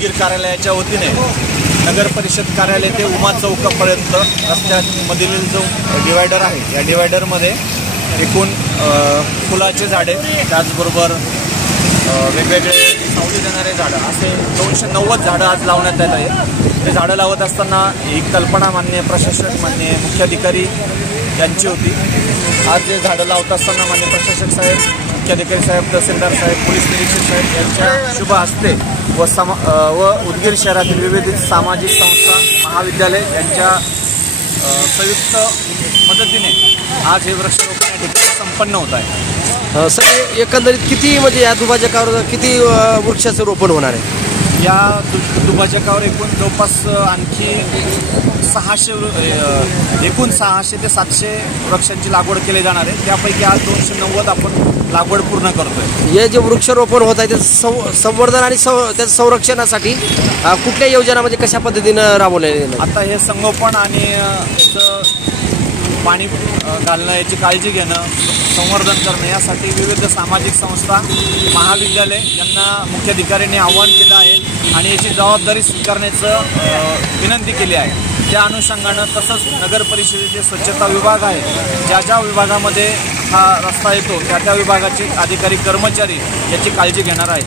उदगीर कार्यालयाच्या वतीने नगर परिषद कार्यालय ते उमा चौकापर्यंत रस्त्यामधील जो डिवायडर आहे या डिवायडरमध्ये एकूण फुलाचे झाडे त्याचबरोबर वेगवेगळे सावली देणारे झाडं असे 290 झाडं आज लावण्यात आले आहेत। ते झाडं लावत असताना ही कल्पना माननीय प्रशासक माननीय मुख्याधिकारी यांची होती। आज जे झाडं लावत असताना माननीय प्रशासक साहेब, मुख्याधिकारी साहेब, तहसीलदार साहेब, पोलीस निरीक्षक साहेब यांच्या शुभ हस्ते व उदगीर शहरातील विविध सामाजिक संस्था महाविद्यालय यांच्या संयुक्त मदतीने आज हे वृक्षारोपण या ठिकाणी संपन्न होत आहे। सर, एकंदरीत किती म्हणजे या दुभाजकावर किती वृक्षाचं रोपण होणार आहे? या दुभाजकावर एकूण जवळपास आणखी 600 ते 700 वृक्षांची लागवड केली जाणार आहे। त्यापैकी आज 290 आपण लागवड पूर्ण करतोय। हे जे वृक्षारोपण होत आहे त्याचं संवर्धन आणि त्याचं संरक्षणासाठी कुठल्या योजना म्हणजे कशा पद्धतीनं राबवले? आता हे संगोपन आणि पाणी घालणं, याची काळजी घेणं, संवर्धन करणं यासाठी विविध सामाजिक संस्था महाविद्यालय यांना मुख्याधिकाऱ्यांनी आवाहन केलं आहे आणि याची जबाबदारी स्वीकारण्याचं विनंती केली आहे। त्या अनुषंगानं तसंच नगर परिषदेचे स्वच्छता विभाग आहे, ज्या विभागामध्ये हा रस्ता येतो त्या विभागाचे अधिकारी कर्मचारी याची काळजी घेणार आहेत।